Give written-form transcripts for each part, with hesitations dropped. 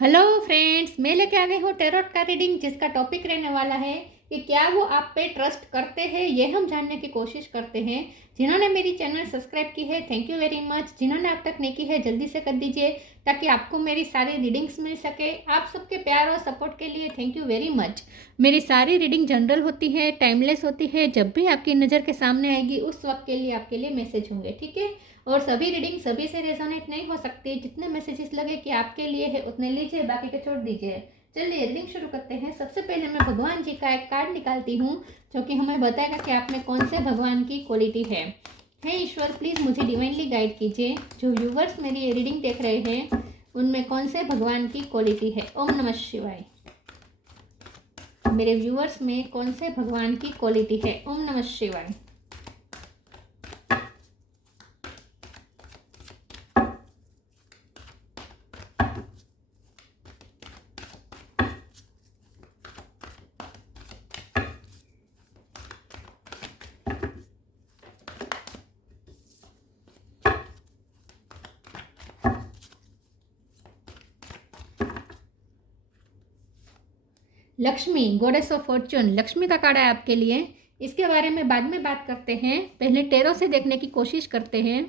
Hello friends, मैं लेके आ गई हूँ टेरोट का रीडिंग, जिसका टॉपिक रहने वाला है कि क्या वो आप पे ट्रस्ट करते हैं। ये हम जानने की कोशिश करते हैं। जिन्होंने मेरी चैनल सब्सक्राइब की है, थैंक यू वेरी मच। जिन्होंने अब तक नहीं की है, जल्दी से कर दीजिए ताकि आपको मेरी सारी रीडिंग्स मिल सके। आप सबके प्यार और सपोर्ट के लिए थैंक यू वेरी मच। मेरी सारी रीडिंग जनरल होती है, टाइमलेस होती है। जब भी आपकी नज़र के सामने आएगी उस वक्त के लिए आपके लिए मैसेज होंगे, ठीक है। और सभी रीडिंग सभी से रेजोनेट नहीं हो सकती। जितने मैसेजेस लगे कि आपके लिए है उतने लीजिए, बाकी के छोड़ दीजिए। चलिए रीडिंग शुरू करते हैं। सबसे पहले मैं भगवान जी का एक कार्ड निकालती हूँ जो कि हमें बताएगा कि आप में कौन से भगवान की क्वालिटी है। हे ईश्वर, प्लीज़ मुझे डिवाइनली गाइड कीजिए। जो व्यूवर्स मेरी ये रीडिंग देख रहे हैं उनमें कौन से भगवान की क्वालिटी है। ओम नमः शिवाय। मेरे व्यूवर्स में कौन से भगवान की क्वालिटी है। ओम नमः शिवाय। Lakshmi, goddess of Fortune, Lakshmi का कार्ड है आपके लिए। इसके बारे में बाद में बात करते हैं। पहले टेरो से देखने की कोशिश करते हैं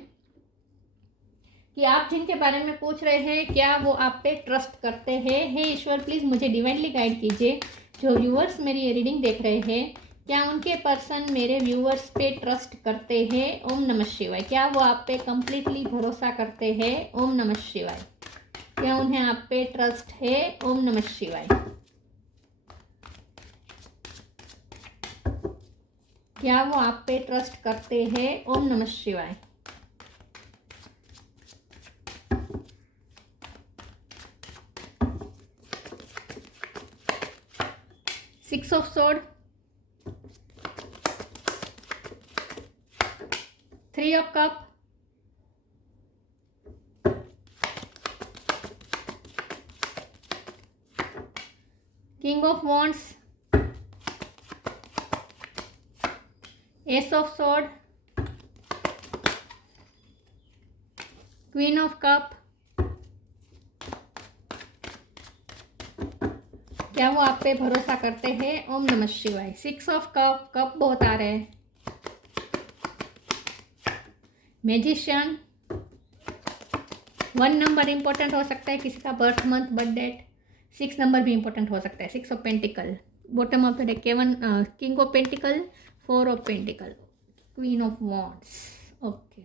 कि आप जिनके बारे में पूछ रहे हैं क्या वो आप पे ट्रस्ट करते हैं। हे ईश्वर, प्लीज़ मुझे डिवाइनली गाइड कीजिए। जो व्यूअर्स मेरी ये रीडिंग देख रहे हैं, क्या उनके पर्सन मेरे व्यूअर्स पे ट्रस्ट करते हैं। ओम नमः शिवाय। क्या वो आप पे कंप्लीटली भरोसा करते हैं। ओम नमः शिवाय। क्या उन्हें आप पे ट्रस्ट है। ओम नमः शिवाय। क्या वो आप पे ट्रस्ट करते हैं। ओम नमः शिवाय। Six of sword, three of cup, king of wands, S of sword, queen of cup. क्या वो आप पे भरोसा करते हैं। ओम नमः शिवाय। सिक्स ऑफ कप, कप बहुत आ रहे हैं। मैजिशियन, 1 नंबर इंपॉर्टेंट हो सकता है किसी का birth month, birth date. 6 number भी इंपॉर्टेंट हो सकता है। 6 of pentacles, bottom of the deck, king of pentacles, 4 of pentacles, queen of wands. Okay.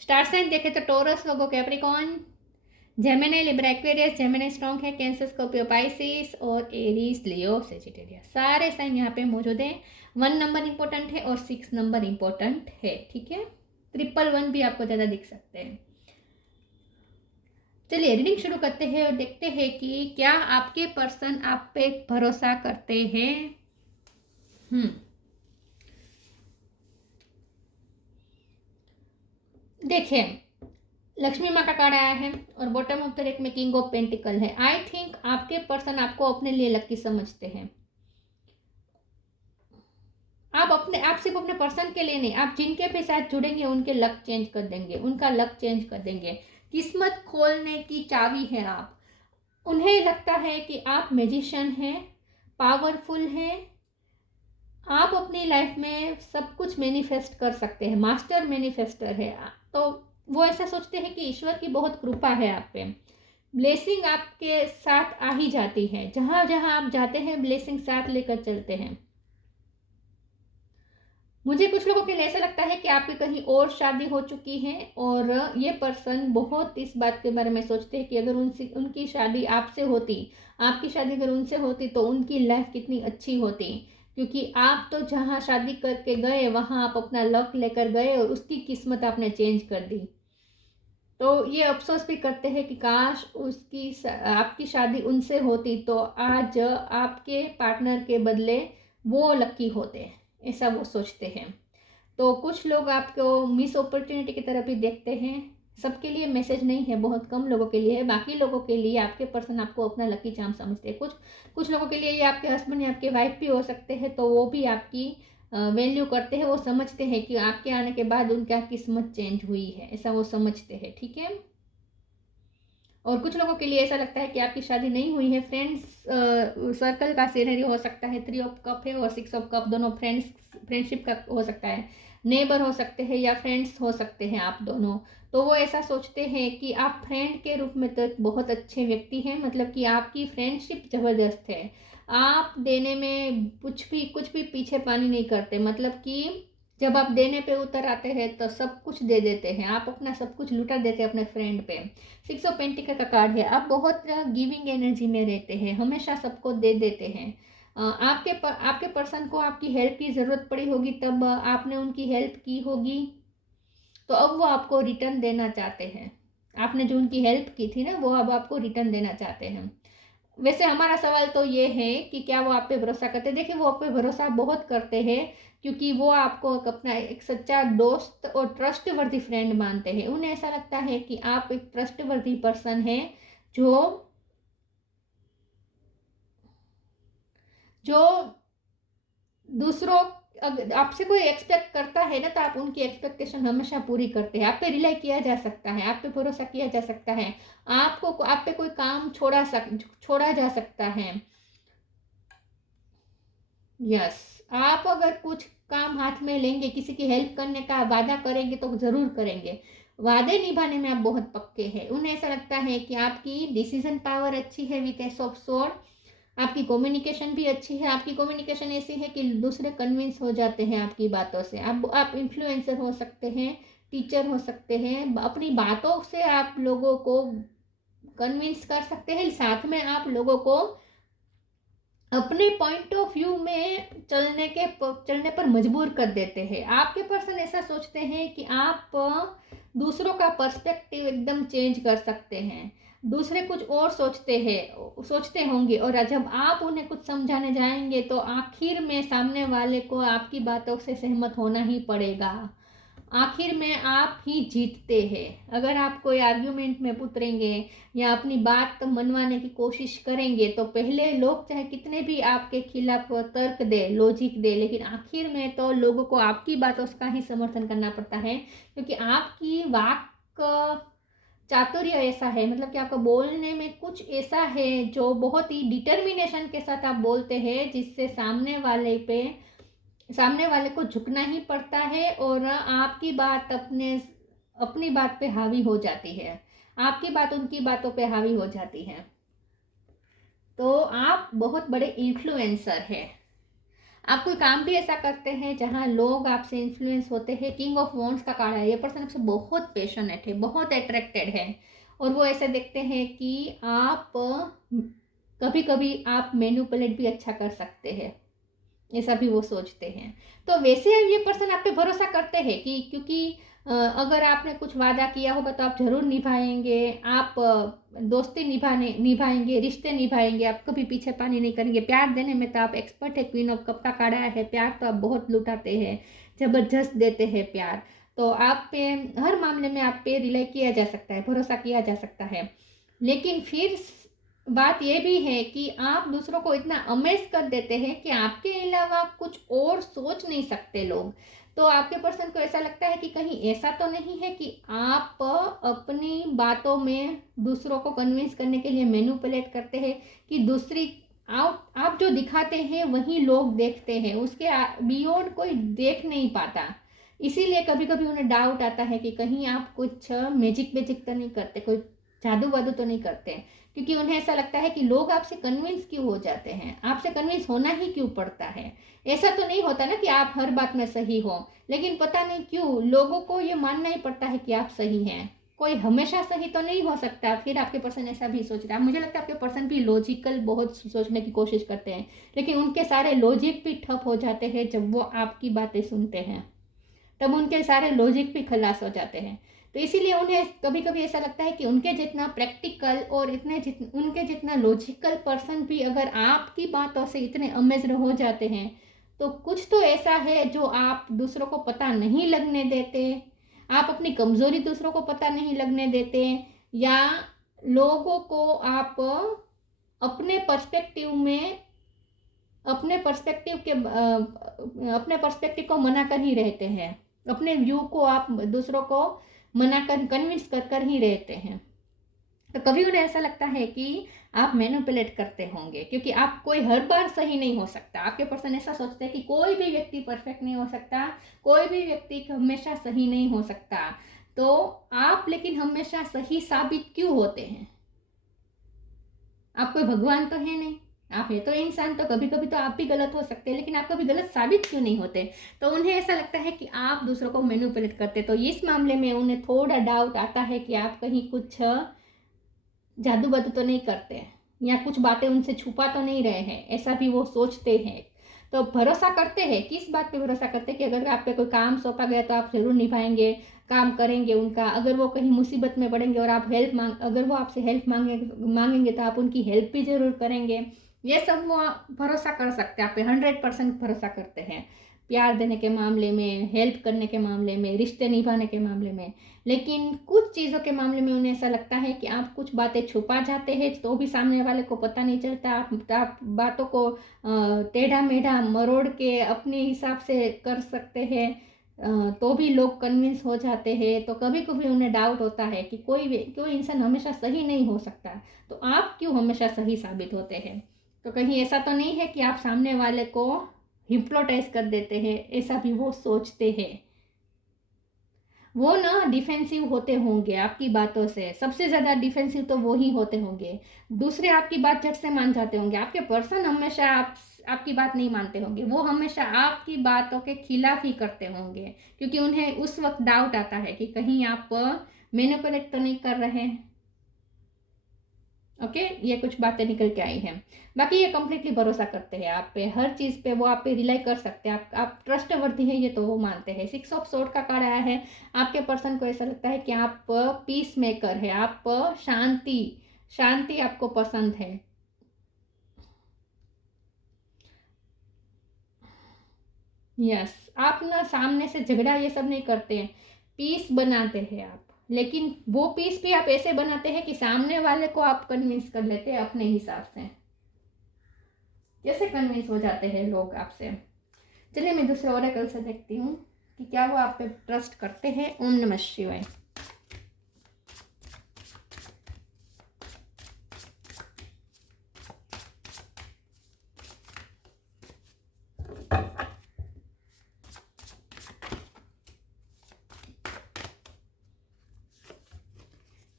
Star sign देखे तो टोरस, लोगो, Capricorn, Gemini, Libra, Aquarius. Gemini strong है, कैंसर, स्कॉर्पियो, पाइसिस और Aries, Leo, Sagittarius. सारे sign यहाँ पे मौजूद हैं। 1 नंबर इंपॉर्टेंट है और 6 नंबर इंपॉर्टेंट है, ठीक है। 111 भी आपको ज़्यादा दिख सकते हैं। चलिए रीडिंग शुरू करते हैं और देखते हैं कि क्या आपके पर्सन आप पे भरोसा करते हैं। देखिए, लक्ष्मी माँ का कार्ड आया है और बॉटम ऑफ द डेक में किंग ऑफ पेंटिकल है। आई थिंक आपके पर्सन आपको अपने लिए लकी समझते हैं। आप सिर्फ अपने पर्सन के लिए नहीं, आप जिनके भी साथ जुड़ेंगे उनके लक चेंज कर देंगे, उनका लक चेंज कर देंगे। किस्मत खोलने की चाबी है आप। उन्हें लगता है कि आप मैजिशियन हैं, पावरफुल हैं। आप अपनी लाइफ में सब कुछ मैनिफेस्ट कर सकते हैं, मास्टर मैनिफेस्टर है। तो वो ऐसा सोचते हैं कि ईश्वर की बहुत कृपा है आप पे। ब्लेसिंग आपके साथ आ ही जाती है। जहाँ जहाँ आप जाते हैं ब्लेसिंग साथ लेकर चलते हैं। मुझे कुछ लोगों के लिए ऐसा लगता है कि आपकी कहीं और शादी हो चुकी है और ये पर्सन बहुत इस बात के बारे में सोचते हैं कि अगर उनकी शादी आपसे होती, आपकी शादी अगर उनसे होती तो उनकी लाइफ कितनी अच्छी होती। क्योंकि आप तो जहाँ शादी करके गए वहाँ आप अपना लक लेकर गए और उसकी किस्मत आपने चेंज कर दी। तो ये अफसोस भी करते हैं कि काश आपकी शादी उनसे होती तो आज आपके पार्टनर के बदले वो लकी होते, ऐसा वो सोचते हैं। तो कुछ लोग आपको मिस अपॉर्चुनिटी की तरफ भी देखते हैं। सबके लिए मैसेज नहीं है, बहुत कम लोगों के लिए है। बाकी लोगों के लिए आपके पर्सन आपको अपना लकी चार्म समझते हैं। कुछ लोगों के लिए ये आपके हस्बैंड या आपके वाइफ भी हो सकते हैं, तो वो भी आपकी वैल्यू करते हैं। वो समझते हैं कि आपके आने के बाद उनका किस्मत चेंज हुई है, ऐसा वो समझते हैं, ठीक है। और कुछ लोगों के लिए ऐसा लगता है कि आपकी शादी नहीं हुई है। फ्रेंड्स सर्कल का सिनेरियो हो सकता है, 3 ऑफ कप है और 6 ऑफ कप, दोनों फ्रेंडशिप का हो सकता है। नेबर हो सकते हैं या फ्रेंड्स हो सकते हैं आप दोनों। तो वो ऐसा सोचते हैं कि आप फ्रेंड के रूप में तो एक बहुत अच्छे व्यक्ति हैं, मतलब कि आपकी फ्रेंडशिप ज़बरदस्त है। आप देने में कुछ भी पीछे पानी नहीं करते, मतलब कि जब आप देने पे उतर आते हैं तो सब कुछ दे देते हैं, आप अपना सब कुछ लुटा देते हैं अपने फ्रेंड पे। 6 ऑफ पेंटिकल का कार्ड है, आप बहुत गिविंग एनर्जी में रहते हैं, हमेशा सबको दे देते हैं। आपके पर्सन को आपकी हेल्प की ज़रूरत पड़ी होगी, तब आपने उनकी हेल्प की होगी, तो अब वो आपको रिटर्न देना चाहते हैं। आपने जो उनकी हेल्प की थी ना, वो अब आपको रिटर्न देना चाहते हैं। वैसे हमारा सवाल तो ये है कि क्या वो आप पे भरोसा करते हैं। देखिए, वो आप पे भरोसा बहुत करते हैं, क्योंकि वो आपको अपना एक सच्चा दोस्त और ट्रस्टवर्दी फ्रेंड मानते हैं। उन्हें ऐसा लगता है कि आप एक ट्रस्टवर्दी पर्सन हैं, जो जो दूसरों अगर आपसे कोई एक्सपेक्ट करता है ना, तो आप उनकी एक्सपेक्टेशन हमेशा पूरी करते हैं। आप पे रिलाई किया जा सकता है, आप पे भरोसा किया जा सकता है, आप पे कोई काम छोड़ा जा सकता है। यस, आप अगर कुछ काम हाथ में लेंगे, किसी की हेल्प करने का वादा करेंगे तो ज़रूर करेंगे। वादे निभाने में आप बहुत पक्के हैं। उन्हें ऐसा लगता है कि आपकी डिसीजन पावर अच्छी है विद एस ऑफ स्वॉर्ड, आपकी कम्युनिकेशन भी अच्छी है। आपकी कम्युनिकेशन ऐसी है कि दूसरे कन्विंस हो जाते हैं आपकी बातों से। आप इन्फ्लुएंसर हो सकते हैं, टीचर हो सकते हैं, अपनी बातों से आप लोगों को कन्विंस कर सकते हैं, साथ में आप लोगों को अपने पॉइंट ऑफ व्यू में चलने पर मजबूर कर देते हैं। आपके पर्सन ऐसा सोचते हैं कि आप दूसरों का पर्सपेक्टिव एकदम चेंज कर सकते हैं। दूसरे कुछ और सोचते होंगे, और जब आप उन्हें कुछ समझाने जाएंगे तो आखिर में सामने वाले को आपकी बातों से सहमत होना ही पड़ेगा। आखिर में आप ही जीतते हैं। अगर आप कोई आर्ग्यूमेंट में उतरेंगे या अपनी बात मनवाने की कोशिश करेंगे, तो पहले लोग चाहे कितने भी आपके खिलाफ तर्क दे, लॉजिक दे, लेकिन आखिर में तो लोगों को आपकी बातों का ही समर्थन करना पड़ता है, क्योंकि आपकी वाक चातुर्य ऐसा है, मतलब कि आपका बोलने में कुछ ऐसा है जो बहुत ही डिटर्मिनेशन के साथ आप बोलते हैं, जिससे सामने वाले को झुकना ही पड़ता है, और आपकी बात अपनी बात पे हावी हो जाती है, आपकी बात उनकी बातों पे हावी हो जाती है। तो आप बहुत बड़े इन्फ्लुएंसर हैं। आप कोई काम भी ऐसा करते हैं जहां लोग आपसे इन्फ्लुएंस होते हैं। किंग ऑफ वॉन्ड्स का कार्ड है, ये पर्सन आपसे बहुत पैशनेट है, बहुत अट्रैक्टेड है, और वो ऐसे देखते हैं कि आप कभी कभी आप मैनिपुलेट भी अच्छा कर सकते हैं, ऐसा भी वो सोचते हैं। तो वैसे ये पर्सन आप पे भरोसा करते हैं कि क्योंकि अगर आपने कुछ वादा किया होगा तो आप जरूर निभाएंगे। आप दोस्ती निभाएंगे, रिश्ते निभाएंगे, आप कभी पीछे पानी नहीं करेंगे। प्यार देने में तो आप एक्सपर्ट है, क्वीन ऑफ कप का कार्ड आया है, प्यार तो आप बहुत लुटाते हैं, जबरदस्त देते हैं प्यार। तो आप पे हर मामले में आप पे रिलाई किया जा सकता है, भरोसा किया जा सकता है। लेकिन फिर बात यह भी है कि आप दूसरों को इतना अमेज कर देते हैं कि आपके अलावा कुछ और सोच नहीं सकते लोग। तो आपके पर्सन को ऐसा लगता है कि कहीं ऐसा तो नहीं है कि आप अपनी बातों में दूसरों को कन्विंस करने के लिए मैनिपुलेट करते हैं, कि आप जो दिखाते हैं वही लोग देखते हैं, उसके बियॉन्ड कोई देख नहीं पाता। इसीलिए कभी कभी उन्हें डाउट आता है कि कहीं आप कुछ मैजिक तो नहीं करते, कोई जादू वादू तो नहीं करते, क्योंकि उन्हें ऐसा लगता है कि लोग आपसे कन्विंस क्यों हो जाते हैं, आपसे कन्विंस होना ही क्यों पड़ता है। ऐसा तो नहीं होता ना कि आप हर बात में सही हो, लेकिन पता नहीं क्यों लोगों को ये मानना ही पड़ता है कि आप सही हैं। कोई हमेशा सही तो नहीं हो सकता। फिर आपके पर्सन ऐसा भी सोच रहा है। मुझे लगता है आपके पर्सन भी लॉजिकल बहुत सोचने की कोशिश करते हैं, लेकिन उनके सारे लॉजिक भी ठप हो जाते हैं जब वो आपकी बातें सुनते हैं, तब उनके सारे लॉजिक भी खलास हो जाते हैं। तो इसीलिए उन्हें कभी कभी ऐसा लगता है कि उनके जितना प्रैक्टिकल और उनके जितना लॉजिकल पर्सन भी अगर आपकी बातों से इतने अमेज्ड हो जाते हैं, तो कुछ तो ऐसा है जो आप दूसरों को पता नहीं लगने देते। आप अपनी कमज़ोरी दूसरों को पता नहीं लगने देते, या लोगों को आप अपने पर्सपेक्टिव में अपने पर्सपेक्टिव को मना कर ही रहते हैं। अपने व्यू को आप दूसरों को मना कर कन्विंस कर ही रहते हैं। तो कभी उन्हें ऐसा लगता है कि आप मैनिपुलेट करते होंगे, क्योंकि आप कोई हर बार सही नहीं हो सकता। आपके पर्सन ऐसा सोचते हैं कि कोई भी व्यक्ति परफेक्ट नहीं हो सकता, कोई भी व्यक्ति हमेशा सही नहीं हो सकता। तो आप लेकिन हमेशा सही साबित क्यों होते हैं? आप कोई भगवान तो है नहीं, आप है तो इंसान, तो कभी कभी तो आप भी गलत हो सकते हैं, लेकिन आप कभी गलत साबित क्यों नहीं होते? तो उन्हें ऐसा लगता है कि आप दूसरों को मैनिपुलेट करते। तो इस मामले में उन्हें थोड़ा डाउट आता है कि आप कहीं कुछ जादू बादू तो नहीं करते हैं, या कुछ बातें उनसे छुपा तो नहीं रहे हैं, ऐसा भी वो सोचते हैं। तो भरोसा करते हैं, किस बात पे भरोसा करते हैं? कि अगर आप पे कोई काम सौंपा गया तो आप जरूर निभाएंगे, काम करेंगे उनका। अगर वो कहीं मुसीबत में पड़ेंगे और आप अगर वो आपसे हेल्प मांगेंगे तो आप उनकी हेल्प भी जरूर करेंगे। ये सब वो भरोसा कर सकते हैं, आप पे 100% भरोसा करते हैं, प्यार देने के मामले में, हेल्प करने के मामले में, रिश्ते निभाने के मामले में। लेकिन कुछ चीज़ों के मामले में उन्हें ऐसा लगता है कि आप कुछ बातें छुपा जाते हैं तो भी सामने वाले को पता नहीं चलता। आप बातों को टेढ़ा मेढ़ा मरोड़ के अपने हिसाब से कर सकते हैं, तो भी लोग कन्विंस हो जाते हैं। तो कभी कभी उन्हें डाउट होता है कि कोई इंसान हमेशा सही नहीं हो सकता, तो आप क्यों हमेशा सही साबित होते हैं? तो कहीं ऐसा तो नहीं है कि आप सामने वाले को हिप्नोटाइज कर देते हैं? ऐसा भी वो सोचते हैं। वो ना डिफेंसिव होते होंगे आपकी बातों से, सबसे ज़्यादा डिफेंसिव तो वो ही होते होंगे। दूसरे आपकी बात झट से मान जाते होंगे, आपके पर्सन हमेशा आपकी बात नहीं मानते होंगे, वो हमेशा आपकी बातों के खिलाफ ही करते होंगे, क्योंकि उन्हें उस वक्त डाउट आता है कि कहीं आप मैनिपुलेट तो नहीं कर रहे हैं। ओके, ये कुछ बातें निकल के आई हैं। बाकी ये कंप्लीटली भरोसा करते हैं आप पे, हर चीज़ पे वो आप पे रिलाई कर सकते हैं, आप ट्रस्टवर्दी है, ये तो वो मानते हैं। 6 ऑफ सोर्ड का कार्ड आया है। आपके पर्सन को ऐसा लगता है कि आप पीस मेकर है, आप शांति आपको पसंद है। यस, आप ना सामने से झगड़ा ये सब नहीं करते हैं, पीस बनाते हैं आप। लेकिन वो पीस भी आप ऐसे बनाते हैं कि सामने वाले को आप कन्विंस कर लेते हैं अपने हिसाब से। कैसे कन्विंस हो जाते हैं लोग आपसे? चलिए मैं दूसरे ओरेकल से देखती हूँ कि क्या वो आप पे ट्रस्ट करते हैं। ओम नमः शिवाय।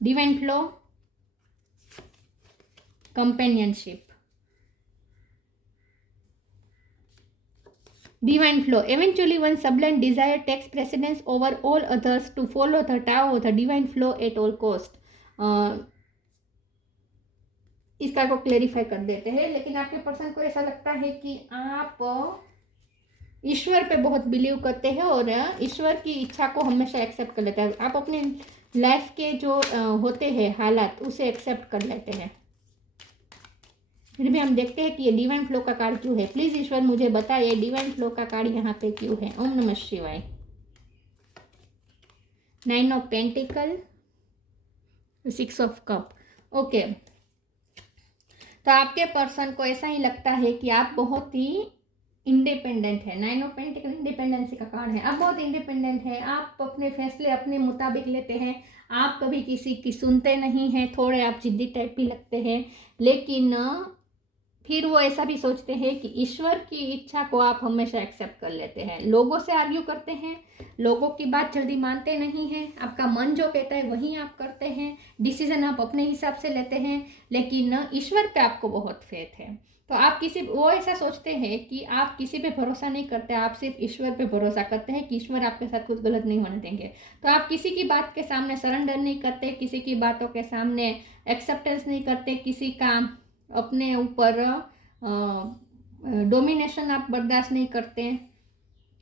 Divine flow, companionship. Divine flow. Eventually, one sublime desire takes precedence over all others to follow the Tao, the divine flow at all cost. इसका को क्लेरिफाई कर देते हैं। लेकिन आपके पर्सन को ऐसा लगता है कि आप ईश्वर पे बहुत बिलीव करते हैं और ईश्वर की इच्छा को हमेशा एक्सेप्ट कर लेते हैं। आप अपने लाइफ के जो होते हैं हालात, उसे एक्सेप्ट कर लेते हैं। फिर भी हम देखते हैं कि ये डिवाइन फ्लो का कार्ड क्यों है। प्लीज ईश्वर मुझे बताइए डिवाइन फ्लो का कार्ड यहाँ पे क्यों है। ओम नमः शिवाय। 9 of pentacle, 6 of cup. Okay, तो आपके पर्सन को ऐसा ही लगता है कि आप बहुत ही इंडिपेंडेंट है। 9 ऑफ पेंटिकल इंडिपेंडेंसी का कार्ड है। आप बहुत इंडिपेंडेंट है, आप अपने फैसले अपने मुताबिक लेते हैं, आप कभी किसी की सुनते नहीं हैं। थोड़े आप जिद्दी टाइप भी लगते हैं, लेकिन फिर वो ऐसा भी सोचते हैं कि ईश्वर की इच्छा को आप हमेशा एक्सेप्ट कर लेते हैं। लोगों से आर्ग्यू करते हैं, लोगों की बात जल्दी मानते नहीं हैं, आपका मन जो कहता है वही आप करते हैं, डिसीजन आप अपने हिसाब से लेते हैं, लेकिन ईश्वर पे आपको बहुत फेथ है। तो आप वो ऐसा सोचते हैं कि आप किसी पे भरोसा नहीं करते, आप सिर्फ ईश्वर पे भरोसा करते हैं कि ईश्वर आपके साथ कुछ गलत नहीं होने देंगे। तो आप किसी की बात के सामने सरेंडर नहीं करते, किसी की बातों के सामने एक्सेप्टेंस नहीं करते, किसी का अपने ऊपर डोमिनेशन आप बर्दाश्त नहीं करते,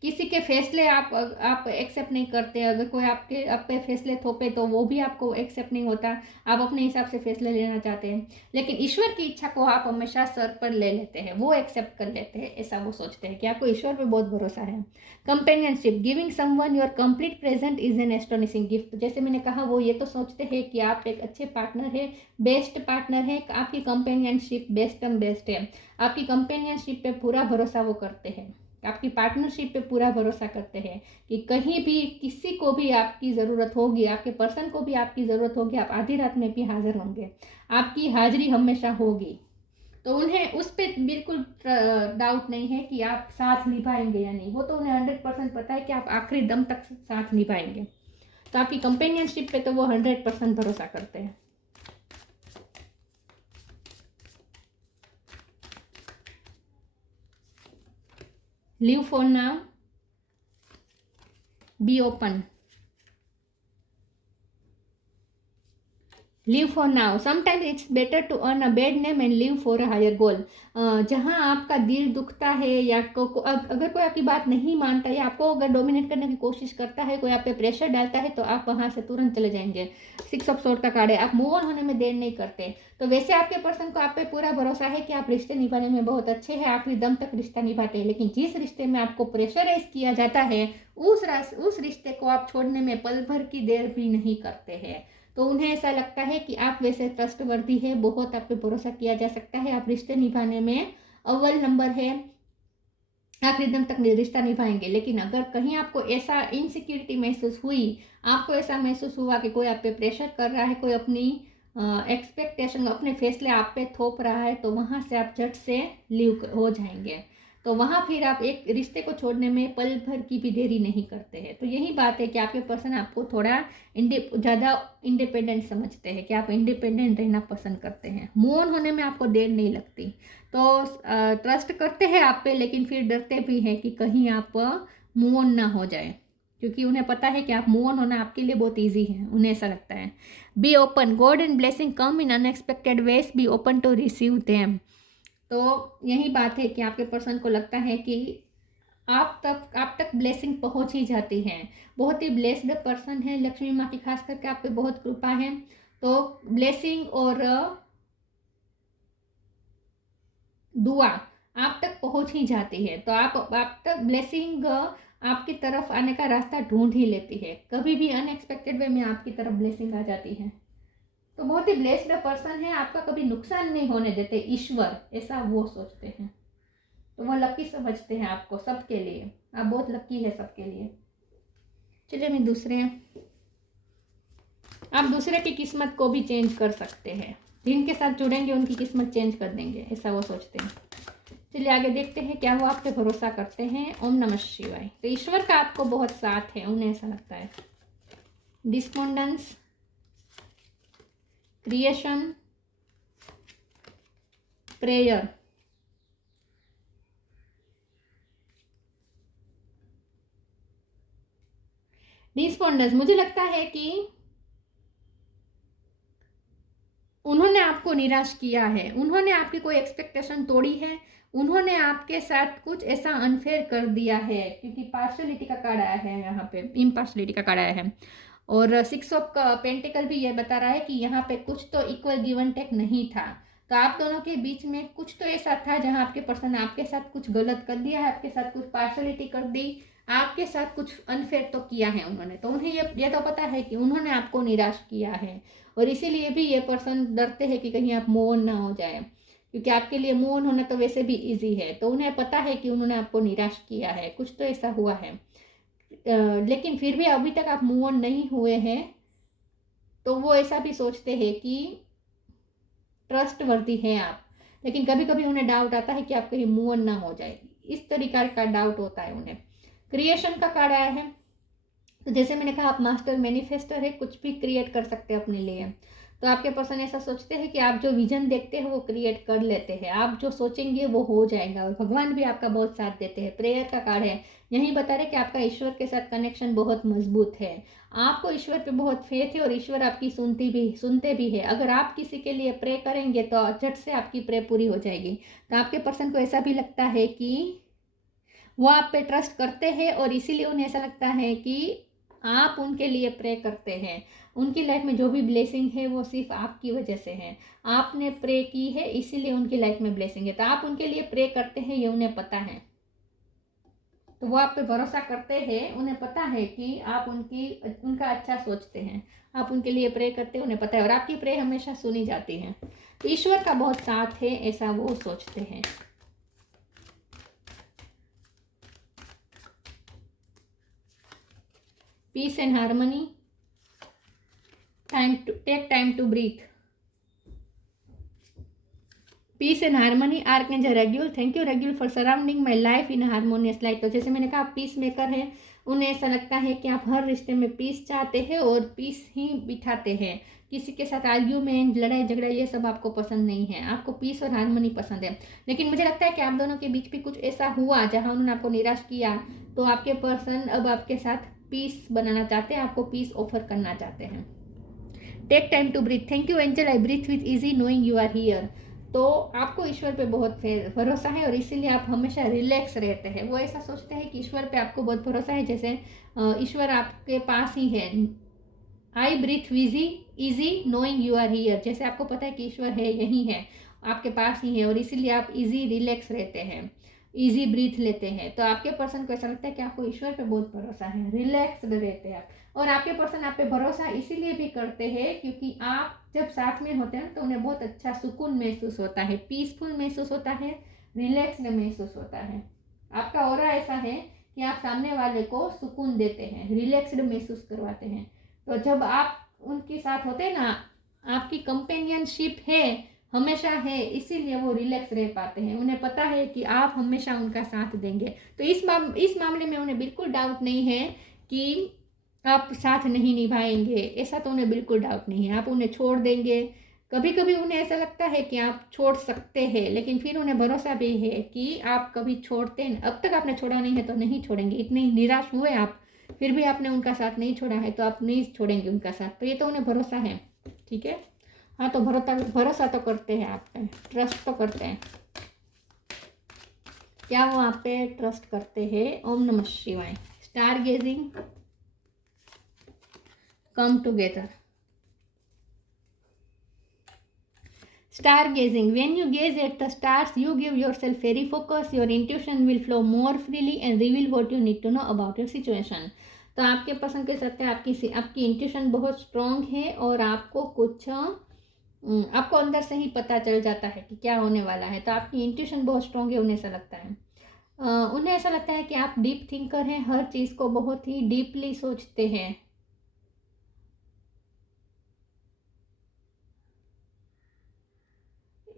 किसी के फैसले आप एक्सेप्ट नहीं करते। अगर कोई आप पे फैसले थोपे तो वो भी आपको एक्सेप्ट नहीं होता, आप अपने हिसाब से फैसले लेना चाहते हैं। लेकिन ईश्वर की इच्छा को आप हमेशा सर पर ले लेते हैं, वो एक्सेप्ट कर लेते हैं। ऐसा वो सोचते हैं कि आपको ईश्वर पे बहुत भरोसा है। Companionship, giving someone your complete present is an astonishing gift. जैसे मैंने कहा, वो ये तो सोचते हैं कि आप एक अच्छे पार्टनर है, बेस्ट पार्टनर है, आपकी कंपेनियनशिप बेस्ट है, आपकी कंपेनियनशिप पे पूरा भरोसा वो करते हैं। आपकी पार्टनरशिप पे पूरा भरोसा करते हैं कि कहीं भी किसी को भी आपकी ज़रूरत होगी, आपके पर्सन को भी आपकी ज़रूरत होगी, आप आधी रात में भी हाजिर होंगे, आपकी हाजिरी हमेशा होगी। तो उन्हें उस पर बिल्कुल डाउट नहीं है कि आप साथ निभाएंगे या नहीं, वो तो उन्हें 100% पता है कि आप आखिरी दम तक साथ निभाएंगे। तो आपकी कंपेनियनशिप पे तो वो 100% भरोसा करते हैं। Live for now, be open, live for now, sometimes it's better to earn a bad name and live for a higher goal. जहाँ आपका दिल दुखता है या अगर कोई आपकी बात नहीं मानता या आपको अगर डोमिनेट करने की कोशिश करता है, कोई आप पे प्रेशर डालता है, तो आप वहाँ से तुरंत चले जाएंगे। 6 ऑफ सोर्ड का कार्ड है, आप मूव ऑन होने में देर नहीं करते। तो वैसे आपके पर्सन को आप पे पूरा भरोसा है कि आप रिश्ते निभाने में बहुत अच्छे हैं, आखिरी दम तक रिश्ता निभाते हैं, लेकिन जिस रिश्ते में आपको प्रेशराइज किया जाता है उस रिश्ते को आप छोड़ने में पल भर की देर भी नहीं करते हैं। तो उन्हें ऐसा लगता है कि आप वैसे ट्रस्टवर्दी है, बहुत आप पे भरोसा किया जा सकता है, आप रिश्ते निभाने में अव्वल नंबर है, आखिरी दम तक रिश्ता निभाएंगे। लेकिन अगर कहीं आपको ऐसा इनसिक्योरिटी महसूस हुई, आपको ऐसा महसूस हुआ कि कोई आप पे प्रेशर कर रहा है, कोई अपनी एक्सपेक्टेशन अपने फैसले आप पे थोप रहा है, तो वहाँ से आप झट से लीव हो जाएंगे। तो वहाँ फिर आप एक रिश्ते को छोड़ने में पल भर की भी देरी नहीं करते हैं। तो यही बात है कि आपके पर्सन आपको थोड़ा ज़्यादा इंडिपेंडेंट समझते हैं, कि आप इंडिपेंडेंट रहना पसंद करते हैं, मूव ऑन होने में आपको देर नहीं लगती। तो ट्रस्ट करते हैं आप पे, लेकिन फिर डरते भी हैं कि कहीं आप मूव ऑन ना हो जाए, क्योंकि उन्हें पता है कि आप मूव ऑन होना आपके लिए बहुत ईजी है, उन्हें ऐसा लगता है। Be open, God and blessing come in unexpected ways, be open to receive them. तो यही बात है कि आपके पर्सन को लगता है कि आप तक ब्लेसिंग पहुंच ही जाती है, बहुत ही ब्लेस्ड पर्सन है, लक्ष्मी माँ की खास करके आप पे बहुत कृपा है। तो ब्लेसिंग और दुआ आप तक पहुंच ही जाती है। तो आप तक ब्लेसिंग आपकी तरफ आने का रास्ता ढूंढ ही लेती है, कभी भी अनएक्सपेक्टेड वे में आपकी तरफ ब्लेसिंग आ जाती है। तो बहुत ही ब्लेस्ड पर्सन है, आपका कभी नुकसान नहीं होने देते ईश्वर, ऐसा वो सोचते हैं। तो वो लकी समझते हैं आपको, सबके लिए आप बहुत लकी है सबके लिए। चलिए मैं आप दूसरे की किस्मत को भी चेंज कर सकते हैं, जिनके साथ जुड़ेंगे उनकी किस्मत चेंज कर देंगे, ऐसा वो सोचते हैं। चलिए आगे देखते हैं क्या वो आप पे भरोसा करते हैं। ओम नमः शिवाय। तो ईश्वर का आपको बहुत साथ है, उन्हें ऐसा लगता है। डिस्पोंडेंस, क्रिएशन, प्रेयर, डिस्पोंडेंस, मुझे लगता है कि उन्होंने आपको निराश किया है, उन्होंने आपकी कोई एक्सपेक्टेशन तोड़ी है, उन्होंने आपके साथ कुछ ऐसा अनफेयर कर दिया है, क्योंकि पार्शलिटी का कार्ड आया है यहाँ पे, इम्पार्शलिटी का कार्ड आया है। और 6 ऑफ पेंटिकल भी ये बता रहा है कि यहाँ पे कुछ तो इक्वल गिव एंड टेक नहीं था। तो आप दोनों के बीच में कुछ तो ऐसा था जहाँ आपके पर्सन आपके साथ कुछ गलत कर दिया है, आपके साथ कुछ पार्शलिटी कर दी, आपके साथ कुछ अनफेयर तो किया है उन्होंने। तो उन्हें ये तो पता है कि उन्होंने आपको निराश किया है, और इसीलिए भी ये पर्सन डरते हैं कि कहीं आप मूव ऑन ना हो जाए, क्योंकि आपके लिए मूव ऑन होना तो वैसे भी इजी है। तो उन्हें पता है कि उन्होंने आपको निराश किया है, कुछ तो ऐसा हुआ है, लेकिन फिर भी अभी तक आप मूव ऑन नहीं हुए हैं। तो वो ऐसा भी सोचते हैं कि ट्रस्ट वर्दी हैं आप, लेकिन कभी कभी उन्हें डाउट आता है कि आप कहीं मूव ऑन ना हो जाए, इस तरीका का डाउट होता है उन्हें। क्रिएशन का कार्ड आया है, तो जैसे मैंने कहा आप मास्टर मैनिफेस्टर है, कुछ भी क्रिएट कर सकते हैं अपने लिए। तो आपके पर्सन ऐसा सोचते हैं कि आप जो विजन देखते हैं वो क्रिएट कर लेते हैं, आप जो सोचेंगे वो हो जाएगा, और भगवान भी आपका बहुत साथ देते हैं। प्रेयर का कार्ड है, यही बता रहे कि आपका ईश्वर के साथ कनेक्शन बहुत मजबूत है, आपको ईश्वर पे बहुत फेथ है, और ईश्वर आपकी सुनते भी है। अगर आप किसी के लिए प्रे करेंगे तो झट से आपकी प्रे पूरी हो जाएगी। तो आपके पर्सन को ऐसा भी लगता है कि वो आप पे ट्रस्ट करते हैं, और इसीलिए उन्हें ऐसा लगता है कि आप उनके लिए प्रे करते हैं। उनकी लाइफ में जो भी ब्लेसिंग है वो सिर्फ आपकी वजह से है, आपने प्रे की है, इसीलिए उनकी लाइफ में ब्लेसिंग है। तो आप उनके लिए प्रे करते हैं, ये उन्हें पता है। तो वो आप पे भरोसा करते हैं, उन्हें पता है कि आप उनका अच्छा सोचते हैं, आप उनके लिए प्रे करते हैं, उन्हें पता है, और आपकी प्रे हमेशा सुनी जाती है। तो ईश्वर का बहुत साथ है, ऐसा वो सोचते हैं। Peace and harmony, take time to breathe. Peace and harmony, archangel Raguel, thank you Raguel for surrounding my life in harmonious life. तो जैसे मैंने कहा, आप पीस मेकर है, उन्हें ऐसा लगता है कि आप हर रिश्ते में पीस चाहते हैं और पीस ही बिठाते हैं। किसी के साथ आर्ग्यूमेंट, लड़ाई झगड़ा, ये सब आपको पसंद नहीं है, आपको पीस और हार्मनी पसंद है। लेकिन मुझे लगता है कि आप दोनों के बीच भी कुछ ऐसा हुआ जहाँ उन्होंने आपको निराश किया, तो आपके पर्सन अब आपके साथ पीस बनाना चाहते हैं, आपको पीस ऑफर करना चाहते हैं। Take time to breathe, thank you angel, I breathe with easy knowing you are here. तो आपको ईश्वर पे बहुत भरोसा है और इसीलिए आप हमेशा रिलैक्स रहते हैं। वो ऐसा सोचते हैं कि ईश्वर पे आपको बहुत भरोसा है, जैसे ईश्वर आपके पास ही है। I breathe easy knowing you are here, जैसे आपको पता है कि ईश्वर है, यही है, आपके पास ही है, और इसीलिए आप इजी रिलैक्स रहते हैं, इजी ब्रीथ लेते हैं। तो आपके पर्सन को ऐसा लगता है कि आपको ईश्वर पे बहुत भरोसा है, रिलैक्स रहते हैं आप। और आपके पर्सन आप पे भरोसा इसीलिए भी करते हैं क्योंकि आप जब साथ में होते हैं तो उन्हें बहुत अच्छा सुकून महसूस होता है, पीसफुल महसूस होता है, रिलैक्स्ड महसूस होता है। आपका ऑरा ऐसा है कि आप सामने वाले को सुकून देते हैं, रिलैक्स्ड महसूस करवाते हैं। तो जब आप उनके साथ होते हैं ना, आपकी कंपेनियनशिप है, हमेशा है, इसीलिए वो रिलैक्स रह पाते हैं। उन्हें पता है कि आप हमेशा उनका साथ देंगे। तो इस मामले में उन्हें बिल्कुल डाउट नहीं है कि आप साथ नहीं निभाएंगे, ऐसा तो उन्हें बिल्कुल डाउट नहीं है। आप उन्हें छोड़ देंगे, कभी कभी उन्हें ऐसा लगता है कि आप छोड़ सकते हैं, लेकिन फिर उन्हें भरोसा भी है कि आप कभी छोड़ते हैं, अब तक आपने छोड़ा नहीं है तो नहीं छोड़ेंगे। इतने निराश हुए आप, फिर भी आपने उनका साथ नहीं छोड़ा है, तो आप नहीं छोड़ेंगे उनका साथ, तो ये तो उन्हें भरोसा है। ठीक है, हाँ, तो भरोसा तो करते हैं आप पे, ट्रस्ट तो करते हैं। क्या वो आप पे ट्रस्ट करते हैं? ओम नमः शिवाय। Stargazing, come together. Stargazing, when you gaze at the stars, you give yourself very focus, your intuition will flow more freely and reveal what you need to know about your situation. तो आपके पसंद के साथ आपकी intuition बहुत strong है और आपको कुछ आपको अंदर से ही पता चल जाता है कि क्या होने वाला है। तो आपकी इंट्यूशन बहुत स्ट्रॉन्ग है, उन्हें ऐसा लगता है। उन्हें ऐसा लगता है कि आप डीप थिंकर हैं, हर चीज़ को बहुत ही डीपली सोचते हैं।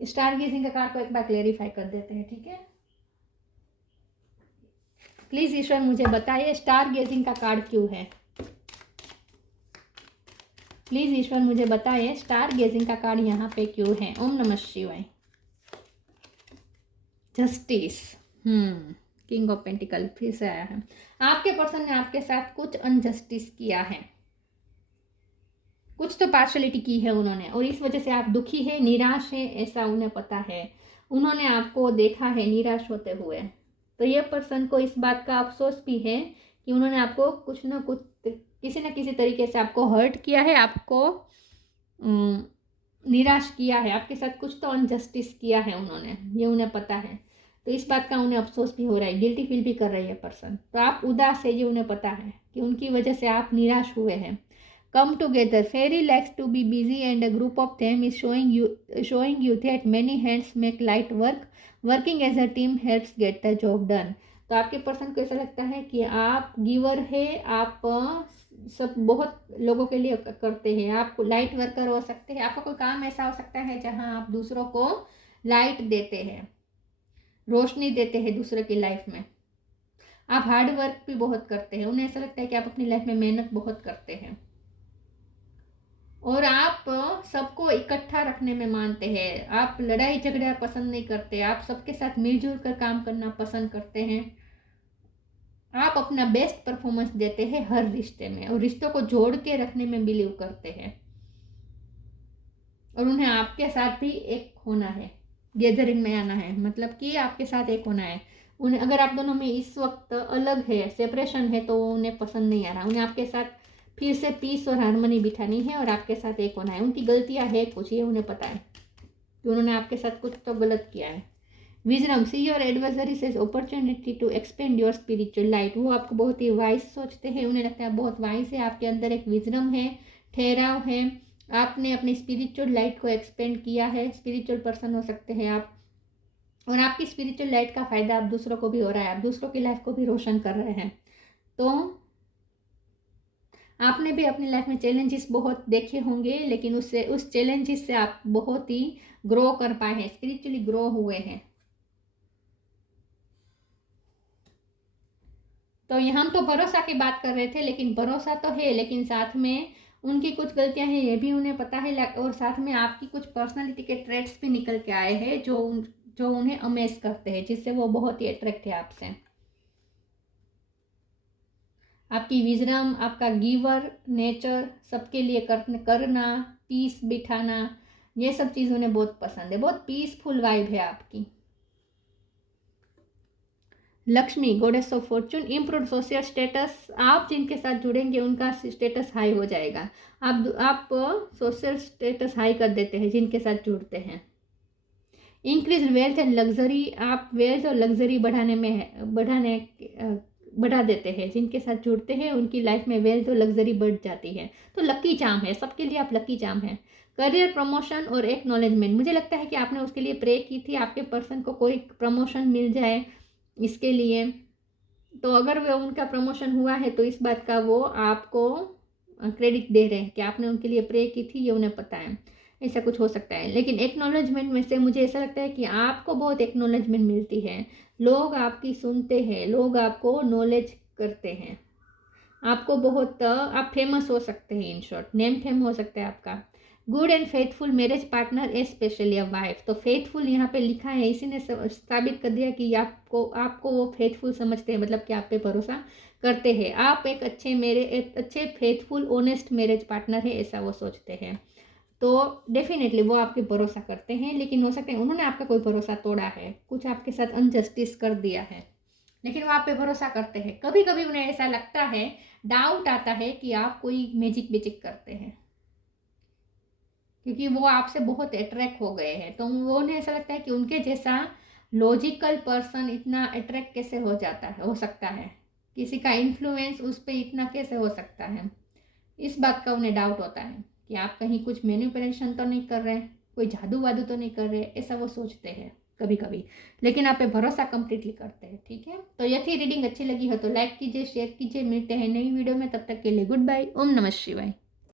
स्टार गेजिंग का कार्ड को एक बार क्लेरिफाई कर देते हैं, ठीक है। प्लीज ईश्वर मुझे बताइए स्टार गेजिंग का कार्ड क्यों है। प्लीज ईश्वर मुझे बताइए स्टार गेजिंग का कार्ड यहाँ पे क्यों है। ओम नमः शिवाय। जस्टिस, किंग ऑफ पेंटिकल फिर से आया है। आपके पर्सन ने आपके साथ कुछ अनजस्टिस किया है, कुछ तो पार्शलिटी की है उन्होंने, और इस वजह से आप दुखी है, निराश है, ऐसा उन्हें पता है। उन्होंने आपको देखा है निराश होते हुए, तो ये पर्सन को इस बात का अफसोस भी है कि उन्होंने आपको कुछ ना कुछ, किसी न किसी तरीके से आपको हर्ट किया है, आपको निराश किया है, आपके साथ कुछ तो अनजस्टिस किया है उन्होंने, ये उन्हें पता है। तो इस बात का उन्हें अफसोस भी हो रहा है, गिल्टी फील भी कर रही है पर्सन। तो आप उदास है, ये उन्हें पता है कि उनकी वजह से आप निराश हुए हैं। Come together. Fairy likes to be busy and a group of them is showing you that many hands make light work. Working as a team helps get the job done. तो आपके पर्सन को ऐसा लगता है कि आप giver है, आप सब बहुत लोगों के लिए करते हैं, आप लाइट वर्कर हो सकते हैं, आपका कोई काम ऐसा हो सकता है जहां आप दूसरों को लाइट देते हैं, रोशनी देते हैं दूसरे की लाइफ में। आप हार्ड वर्क भी बहुत करते हैं, उन्हें ऐसा लगता है कि आप अपनी लाइफ में मेहनत बहुत करते हैं और आप सबको इकट्ठा रखने में मानते हैं। आप लड़ाई झगड़ा पसंद नहीं करते, आप सबके साथ मिलजुल कर काम करना पसंद करते हैं। आप अपना बेस्ट परफॉर्मेंस देते हैं हर रिश्ते में और रिश्तों को जोड़ के रखने में बिलीव करते हैं, और उन्हें आपके साथ भी एक होना है, गैदरिंग में आना है, मतलब कि आपके साथ एक होना है। उन्हें अगर आप दोनों में इस वक्त अलग है, सेपरेशन है, तो उन्हें पसंद नहीं आ रहा। उन्हें आपके साथ फिर से पीस और हार्मनी बिठानी है और आपके साथ एक होना है। उनकी गलतियां है कुछ, ये उन्हें पता है कि उन्होंने आपके साथ कुछ तो गलत किया है। Wisdom, see your advisory says opportunity to expand your spiritual light. वो आपको बहुत ही वाइज सोचते हैं, उन्हें लगता है बहुत वाइज है, आपके अंदर एक विजडम है, ठहराव है, आपने अपनी स्पिरिचुअल लाइट को एक्सपेंड किया है। स्पिरिचुअल पर्सन हो सकते हैं आप, और आपकी स्पिरिचुअल लाइट का फायदा आप दूसरों को भी हो रहा है, आप दूसरों की लाइफ को भी रोशन कर रहे हैं। तो आपने भी अपनी लाइफ में चैलेंजेस बहुत देखे होंगे, लेकिन उस चैलेंजेस से आप बहुत ही ग्रो कर पाए हैं, स्पिरिचुअली ग्रो हुए हैं। तो ये हम तो भरोसा की बात कर रहे थे, लेकिन भरोसा तो है, लेकिन साथ में उनकी कुछ गलतियां हैं ये भी उन्हें पता है, और साथ में आपकी कुछ पर्सनालिटी के ट्रेट्स भी निकल के आए हैं जो उन्हें अमेज करते हैं, जिससे वो बहुत ही अट्रैक्ट है आपसे। आपकी विजडम, आपका गिवर नेचर, सबके लिए करना, पीस बिठाना, ये सब चीज़ उन्हें बहुत पसंद है। बहुत पीसफुल वाइब है आपकी। Lakshmi, goddess of Fortune, improve social status, आप जिनके साथ जुड़ेंगे उनका स्टेटस हाई हो जाएगा। आप सोशल स्टेटस हाई कर देते हैं जिनके साथ जुड़ते हैं। इंक्रीज वेल्थ एंड लग्जरी, आप वेल्थ और लग्जरी बढ़ा देते हैं। जिनके साथ जुड़ते हैं उनकी लाइफ में वेल्थ और लग्जरी बढ़ जाती है। तो लकी चार्म है सबके लिए, आप लकी चार्म है। करियर प्रमोशन और एक्नॉलेजमेंट, मुझे लगता है कि आपने उसके लिए प्रे की थी, आपके पर्सन को कोई प्रमोशन मिल जाए इसके लिए। तो अगर वो उनका प्रमोशन हुआ है तो इस बात का वो आपको क्रेडिट दे रहे हैं कि आपने उनके लिए प्रे की थी, ये उन्हें पता है। ऐसा कुछ हो सकता है। लेकिन एक्नॉलेजमेंट में से मुझे ऐसा लगता है कि आपको बहुत एक्नॉलेजमेंट मिलती है, लोग आपकी सुनते हैं, लोग आपको नॉलेज करते हैं, आपको बहुत आप फेमस हो सकते हैं, इन शॉर्ट नेम फेम हो सकता है आपका। Good and faithful marriage partner specially a wife, तो फेथफुल यहाँ पे लिखा है, इसी ने साबित कर दिया कि आपको वो फेथफुल समझते हैं, मतलब कि आप पे भरोसा करते हैं। आप एक अच्छे फेथफुल ऑनेस्ट मैरिज पार्टनर है, ऐसा वो सोचते हैं। तो डेफिनेटली वो आपके भरोसा करते हैं, लेकिन हो सकता है उन्होंने आपका कोई भरोसा तोड़ा है, कुछ आपके साथ अनजस्टिस कर दिया है, लेकिन वो आप पे भरोसा करते हैं। कभी कभी उन्हें ऐसा लगता है, डाउट आता है कि आप कोई मैजिक बेजिक करते हैं, क्योंकि वो आपसे बहुत अट्रैक्ट हो गए हैं। तो वो उन्हें ऐसा लगता है कि उनके जैसा लॉजिकल पर्सन इतना अट्रैक्ट कैसे हो सकता है, किसी का इन्फ्लुएंस उस पर इतना कैसे हो सकता है। इस बात का उन्हें डाउट होता है कि आप कहीं कुछ मैनिपुलेशन तो नहीं कर रहे, कोई जादू वादू तो नहीं कर रहे, ऐसा वो सोचते हैं कभी कभी। लेकिन आप पे भरोसा कंप्लीटली करते हैं। ठीक है, तो ये थी रीडिंग। अच्छी लगी हो तो लाइक कीजिए, शेयर कीजिए। मिलते हैं नई वीडियो में, तब तक के लिए गुड बाय। ओम नमः शिवाय।